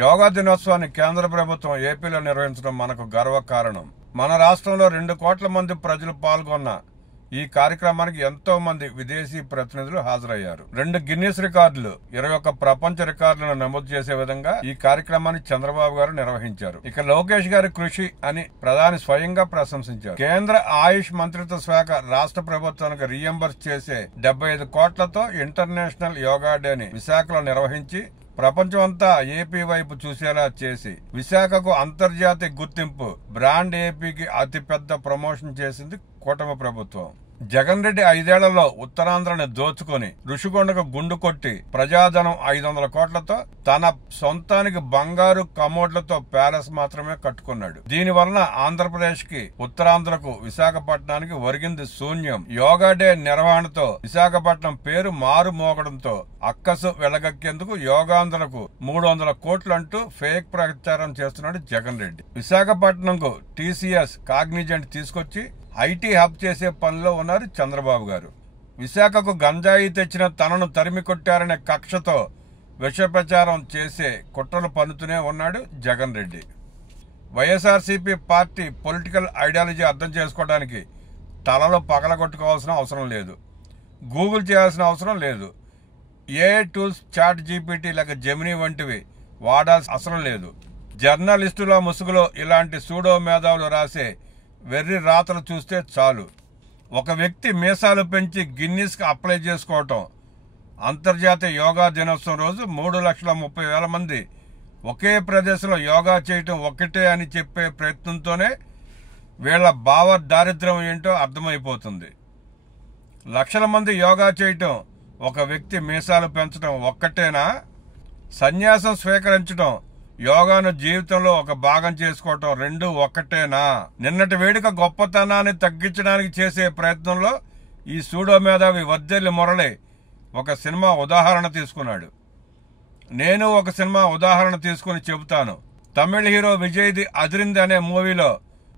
యోగా దినోత్సవాన్ని కేంద్ర ప్రభుత్వం ఏపీలో నిర్వహించడం మనకు గర్వకారణం. మన రాష్ట్రంలో 2 కోట్ల మంది ప్రజలు పాల్గొన్న ఈ కార్యక్రమానికి ఎంతో మంది విదేశీ ప్రతినిధులు హాజరయ్యారు. 2 గిన్నిస్ రికార్డులు, 21 ప్రపంచ రికార్డులను నమోదు చేసే విధంగా ఈ కార్యక్రమాన్ని చంద్రబాబు గారు నిర్వహించారు. ఇక లోకేష్ గారి కృషి అని ప్రధాని స్వయంగా ప్రశంసించారు. కేంద్ర ఆయుష్ మంత్రిత్వ శాఖ రాష్ట్ర ప్రభుత్వానికి రీఎంబర్స్ చేసే 75 కోట్లతో ఇంటర్నేషనల్ యోగా డేని విశాఖలో నిర్వహించి ప్రపంచమంతా ఏపీ వైపు చూసేలా చేసి విశాఖకు అంతర్జాతీయ గుర్తింపు బ్రాండ్ ఏపీకి అతిపెద్ద ప్రమోషన్ చేసింది కూటమి ప్రభుత్వం. జగన్ రెడ్డి 5 ఏళ్లలో ఉత్తరాంధ్రని దోచుకొని ఋషికొండకు గుండు కొట్టి ప్రజాధనం 500 కోట్లతో తన సొంతానికి బంగారు కమోడ్లతో ప్యాలెస్ మాత్రమే కట్టుకున్నాడు. దీని వలన ఆంధ్రప్రదేశ్ కి, ఉత్తరాంధ్రకు, విశాఖపట్నానికి ఒరిగింది శూన్యం. యోగా డే నిర్వహణతో విశాఖపట్నం పేరు మారు మోగడంతో అక్కసు వెళ్లగక్కేందుకు యోగాంధ్రకు 300 కోట్లంటూ ఫేక్ ప్రచారం చేస్తున్నాడు జగన్ రెడ్డి. విశాఖపట్నంకు టీసీఎస్, కాగ్నిజెంట్ తీసుకొచ్చి ఐటీ హబ్ చేసే పనిలో ఉన్నారు చంద్రబాబు గారు. విశాఖకు గంజాయి తెచ్చిన తనను తరిమి కొట్టారనే కక్షతో విష ప్రచారం చేసే కుట్రలు పన్నుతూనే ఉన్నాడు Jagan Reddy. YSRCP party political ideology అర్థం చేసుకోవడానికి తలలో పగలగొట్టుకోవాల్సిన అవసరం లేదు, గూగుల్ చేయాల్సిన అవసరం లేదు, ఏఐ టూల్స్, చాట్ జీపీటీ లేక జెమినీ వంటివి వాడాల్సిన అవసరం లేదు. జర్నలిస్టుల ముసుగులో ఇలాంటి సూడో మేధావులు రాసే వెర్రి రాతలు చూస్తే చాలు. ఒక వ్యక్తి మీసాలు పెంచి గిన్నిస్ కి అప్లై చేసుకోవటం, అంతర్జాతీయ యోగా దినోత్సవం రోజు 3,30,000 మంది ఒకే ప్రదేశంలో యోగా చేయటం ఒకటే అని చెప్పే ప్రయత్నంతోనే వీళ్ల భావ దారిద్ర్యం ఏంటో అర్థమైపోతుంది. లక్షల మంది యోగా చేయటం, ఒక వ్యక్తి మీసాలు పెంచడం ఒక్కటేనా? సన్యాసం స్వీకరించడం, యోగాను జీవితంలో ఒక భాగం చేసుకోవటం రెండు ఒక్కటేనా? నిన్నటి వేడుక గొప్పతనాన్ని తగ్గించడానికి చేసే ప్రయత్నంలో ఈ సూడో మేధావి వద్దెల్లి మురళి ఒక సినిమా ఉదాహరణ తీసుకున్నాడు. నేను ఒక సినిమా ఉదాహరణ తీసుకుని చెబుతాను. తమిళ హీరో విజయ్ది అదిరింది అనే మూవీలో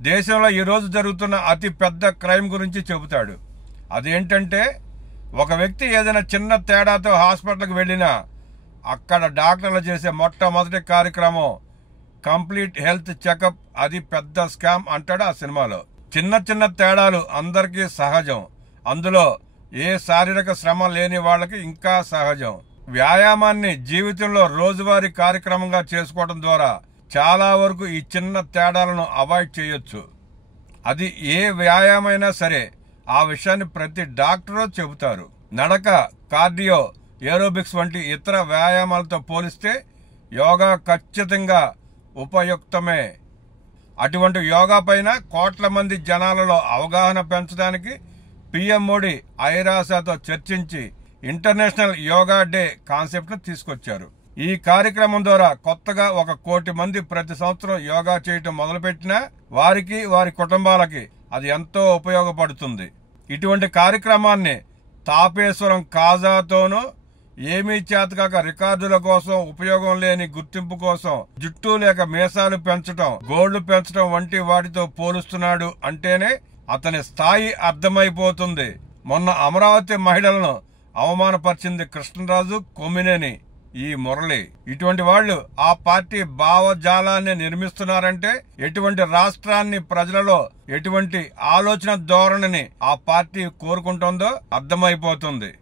దేశంలో ఈ రోజు జరుగుతున్న అతి పెద్ద క్రైమ్ గురించి చెబుతాడు. అదేంటంటే, ఒక వ్యక్తి ఏదైనా చిన్న తేడాతో హాస్పిటల్కి వెళ్ళినా అక్కడ డాక్టర్లు చేసే మొట్టమొదటి కార్యక్రమం కంప్లీట్ హెల్త్ చెకప్. అది పెద్ద స్కామ్ అంటాడు ఆ సినిమాలో. చిన్న చిన్న తేడాలు అందరికీ సహజం, అందులో ఏ శారీరక శ్రమ లేని వాళ్ళకి ఇంకా సహజం. వ్యాయామాన్ని జీవితంలో రోజువారీ కార్యక్రమంగా చేసుకోవడం ద్వారా చాలా వరకు ఈ చిన్న తేడాలను అవాయిడ్ చేయొచ్చు. అది ఏ వ్యాయామైనా సరే ఆ విషయాన్ని ప్రతి డాక్టరు చెబుతారు. నడక, కార్డియో, ఏరోబిక్స్ వంటి ఇతర వ్యాయామాలతో పోలిస్తే యోగా ఖచ్చితంగా ఉపయుక్తమే. అటువంటి యోగా పైన కోట్ల మంది జనాలలో అవగాహన పెంచడానికి పీఎం మోడీ ఐరాసతో చర్చించి ఇంటర్నేషనల్ యోగా డే కాన్సెప్ట్ ను తీసుకొచ్చారు. ఈ కార్యక్రమం ద్వారా కొత్తగా 1 కోటి మంది ప్రతి సంవత్సరం యోగా చేయటం మొదలుపెట్టినా వారికి, వారి కుటుంబాలకి అది ఎంతో ఉపయోగపడుతుంది. ఇటువంటి కార్యక్రమాన్ని తాపేశ్వరం కాజాతోనూ, ఏమీ చేతకాక రికార్డుల కోసం, ఉపయోగం లేని గుర్తింపు కోసం జుట్టు లేక మీసాలు పెంచడం, గోళ్లు పెంచడం వంటి వాటితో పోలుస్తున్నాడు అంటేనే అతని స్థాయి అర్థమైపోతుంది. మొన్న అమరావతి మహిళలను అవమానపరిచింది కృష్ణరాజు, కొమ్మినేని, ఈ మురళి. ఇటువంటి వాళ్ళు ఆ పార్టీ భావజాలాన్ని నిర్మిస్తున్నారంటే ఎటువంటి రాష్ట్రాన్ని, ప్రజలలో ఎటువంటి ఆలోచన ధోరణిని ఆ పార్టీ కోరుకుంటుందో అర్థమైపోతుంది.